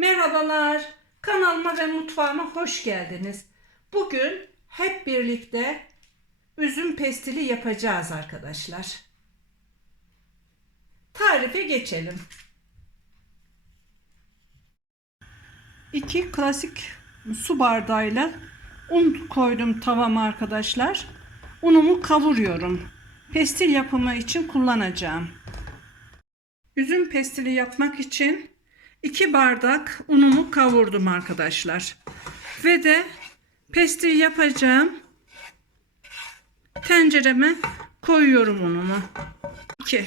Merhabalar, kanalıma ve mutfağıma hoş geldiniz. Bugün hep birlikte üzüm pestili yapacağız arkadaşlar. Tarife geçelim. 2 klasik su bardağıyla un koydum tavama arkadaşlar. Unumu kavuruyorum. Pestil yapımı için kullanacağım. Üzüm pestili yapmak için 2 bardak unumu kavurdum arkadaşlar. Ve de pestil yapacağım tencereme koyuyorum unumu. 2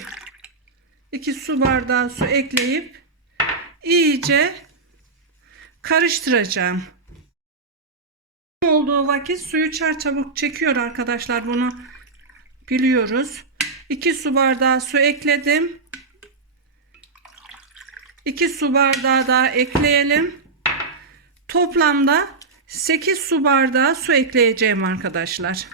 2 su bardağı su ekleyip iyice karıştıracağım. Olduğu vakit suyu çarçabuk çekiyor arkadaşlar bunu biliyoruz. 2 su bardağı su ekledim. 2 su bardağı daha ekleyelim. Toplamda 8 su bardağı su ekleyeceğim arkadaşlar.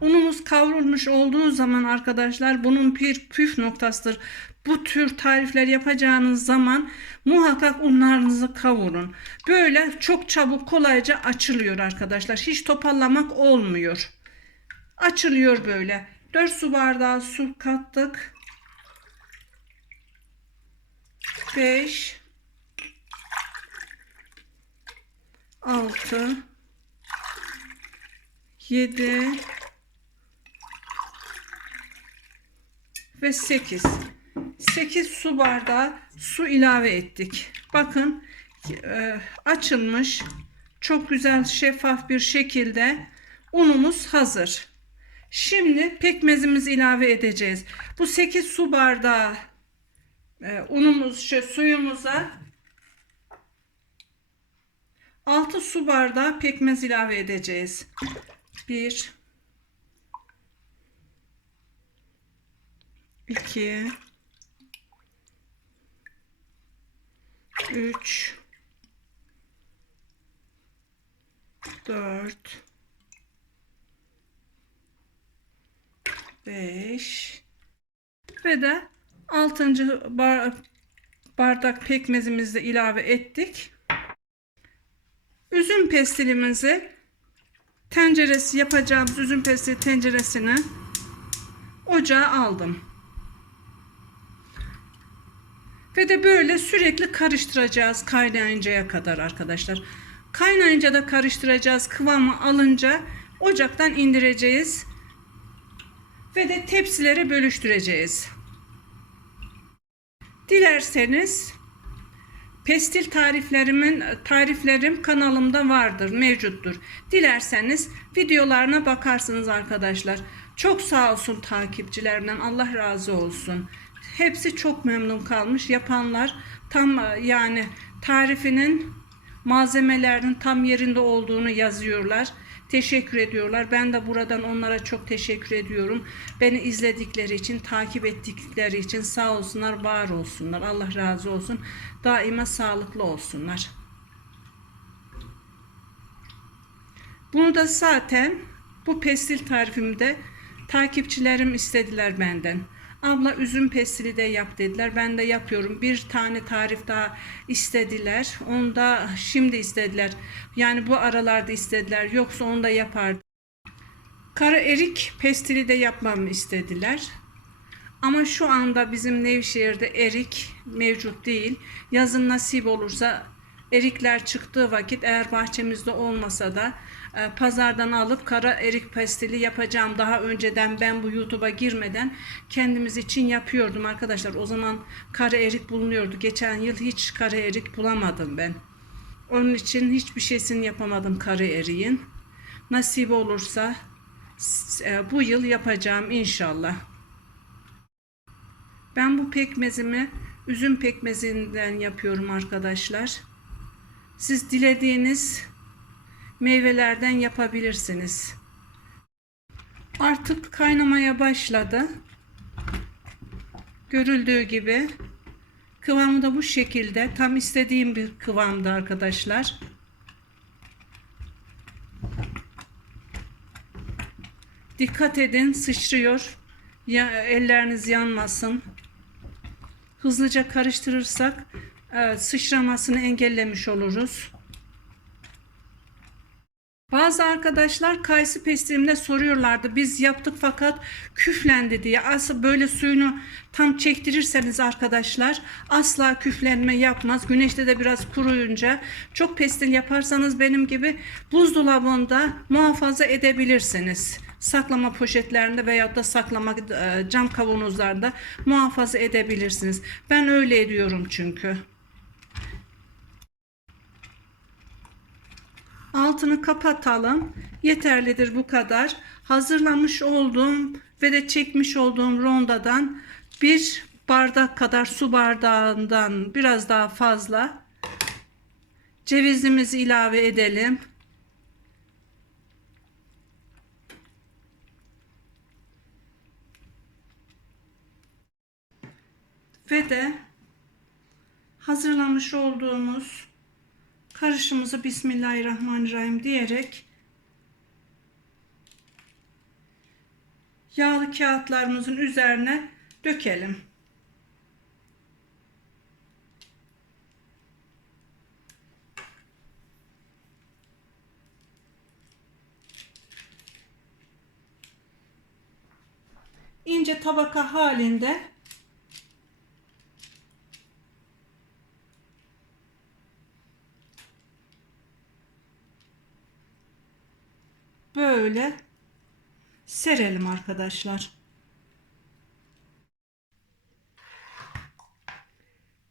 Unumuz kavrulmuş olduğu zaman arkadaşlar bunun bir püf noktasıdır. Bu tür tarifler yapacağınız zaman muhakkak unlarınızı kavurun. Böyle çok çabuk kolayca açılıyor arkadaşlar. Hiç toparlamak olmuyor. Açılıyor böyle. 4 su bardağı su kattık. 5 6 7 ve 8 8 su bardağı su ilave ettik. Bakın e, açılmış çok güzel şeffaf bir şekilde unumuz hazır. Şimdi pekmezimizi ilave edeceğiz. Bu 8 su bardağı e, unumuz şu suyumuza 6 su bardağı pekmez ilave edeceğiz. 1 2 3 4 5 ve de 6. Bar bardak pekmezimizi ilave ettik. Üzüm pestilimizi tenceresi yapacağımız üzüm pestili tenceresini ocağa aldım. Ve de böyle sürekli karıştıracağız kaynayıncaya kadar arkadaşlar. Kaynayınca da karıştıracağız. Kıvamı alınca ocaktan indireceğiz. Ve de tepsilere bölüştüreceğiz. Dilerseniz pestil tariflerimin tariflerim kanalımda vardır, mevcuttur. Dilerseniz videolarına bakarsınız arkadaşlar. Çok sağ olsun takipçilerimden. Allah razı olsun. Hepsi çok memnun kalmış. Yapanlar tam yani tarifinin malzemelerinin tam yerinde olduğunu yazıyorlar. Teşekkür ediyorlar. Ben de buradan onlara çok teşekkür ediyorum. Beni izledikleri için, takip ettikleri için sağ olsunlar, var olsunlar. Allah razı olsun. Daima sağlıklı olsunlar. Bunu da zaten bu pestil tarifimde takipçilerim istediler benden. Abla üzüm pestili de yap dediler. Ben de yapıyorum. Bir tane tarif daha istediler. Onu da şimdi istediler. Yani bu aralarda istediler. Yoksa onu da yapardım. Kara erik pestili de yapmamı istediler. Ama şu anda bizim Nevşehir'de erik mevcut değil. Yazın nasip olursa erikler çıktığı vakit eğer bahçemizde olmasa da pazardan alıp kara erik pestili yapacağım. Daha önceden ben bu YouTube'a girmeden kendimiz için yapıyordum arkadaşlar. O zaman kara erik bulunuyordu. Geçen yıl hiç kara erik bulamadım ben. Onun için hiçbir şeysini yapamadım kara eriğin. Nasip olursa e, bu yıl yapacağım inşallah. Ben bu pekmezimi üzüm pekmezinden yapıyorum arkadaşlar. Siz dilediğiniz meyvelerden yapabilirsiniz. Artık kaynamaya başladı. Görüldüğü gibi kıvamı da bu şekilde. Tam istediğim bir kıvamda arkadaşlar. Dikkat edin sıçrıyor. Ya, elleriniz yanmasın. Hızlıca karıştırırsak e, sıçramasını engellemiş oluruz. Bazı arkadaşlar kayısı pestilimde soruyorlardı. Biz yaptık fakat küflendi diye. Asıl böyle suyunu tam çektirirseniz arkadaşlar asla küflenme yapmaz. Güneşte de biraz kuruyunca çok pestil yaparsanız benim gibi buzdolabında muhafaza edebilirsiniz. Saklama poşetlerinde veyahut da saklama e, cam kavanozlarda muhafaza edebilirsiniz. Ben öyle ediyorum çünkü. Altını kapatalım. Yeterlidir bu kadar. Hazırlamış olduğum ve de çekmiş olduğum rondadan bir bardak kadar su bardağından biraz daha fazla cevizimizi ilave edelim. Ve de hazırlamış olduğumuz karışımızı Bismillahirrahmanirrahim diyerek yağlı kağıtlarımızın üzerine dökelim. ince tabaka halinde böyle serelim arkadaşlar.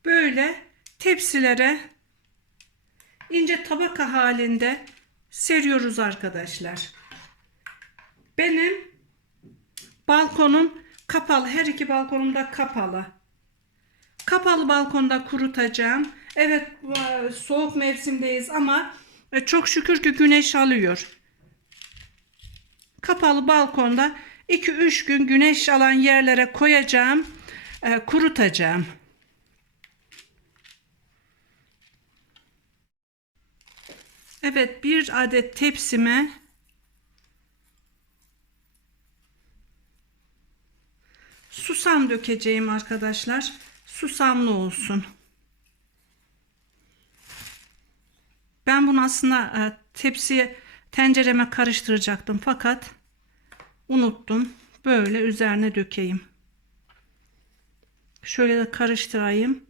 Böyle tepsilere ince tabaka halinde seriyoruz arkadaşlar. Benim balkonum kapalı. Her iki balkonum da kapalı. Kapalı balkonda kurutacağım. Evet e, soğuk mevsimdeyiz ama e, çok şükür ki güneş alıyor kapalı balkonda 2-3 gün güneş alan yerlere koyacağım, e, kurutacağım. Evet bir adet tepsime susam dökeceğim arkadaşlar. Susamlı olsun. Ben bunu aslında e, tepsiye tencereme karıştıracaktım fakat unuttum. Böyle üzerine dökeyim. Şöyle de karıştırayım.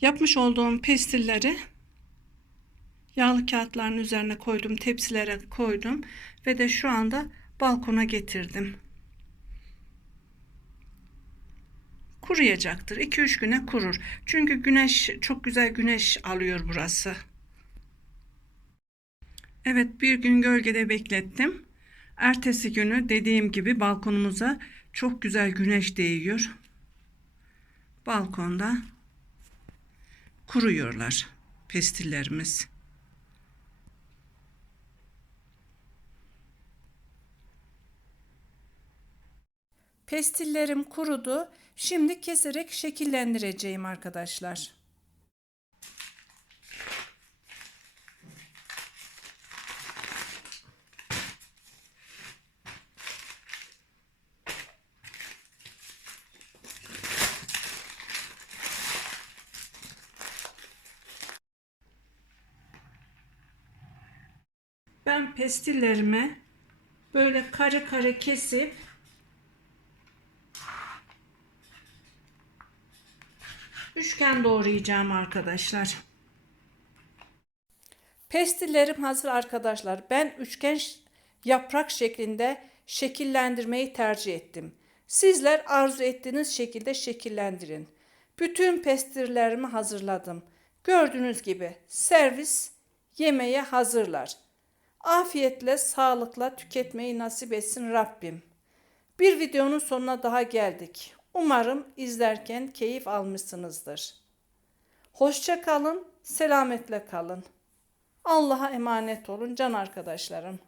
Yapmış olduğum pestilleri yağlı kağıtların üzerine koydum, tepsilere koydum ve de şu anda balkona getirdim. Kuruyacaktır. 2-3 güne kurur. Çünkü güneş çok güzel güneş alıyor burası. Evet bir gün gölgede beklettim. Ertesi günü dediğim gibi balkonumuza çok güzel güneş değiyor. Balkonda kuruyorlar pestillerimiz. Pestillerim kurudu. Şimdi keserek şekillendireceğim arkadaşlar. Ben pestillerimi böyle kare kare kesip üçgen doğrayacağım arkadaşlar. Pestillerim hazır arkadaşlar. Ben üçgen yaprak şeklinde şekillendirmeyi tercih ettim. Sizler arzu ettiğiniz şekilde şekillendirin. Bütün pestillerimi hazırladım. Gördüğünüz gibi servis yemeğe hazırlar. Afiyetle, sağlıkla tüketmeyi nasip etsin Rabbim. Bir videonun sonuna daha geldik. Umarım izlerken keyif almışsınızdır. Hoşça kalın, selametle kalın. Allah'a emanet olun can arkadaşlarım.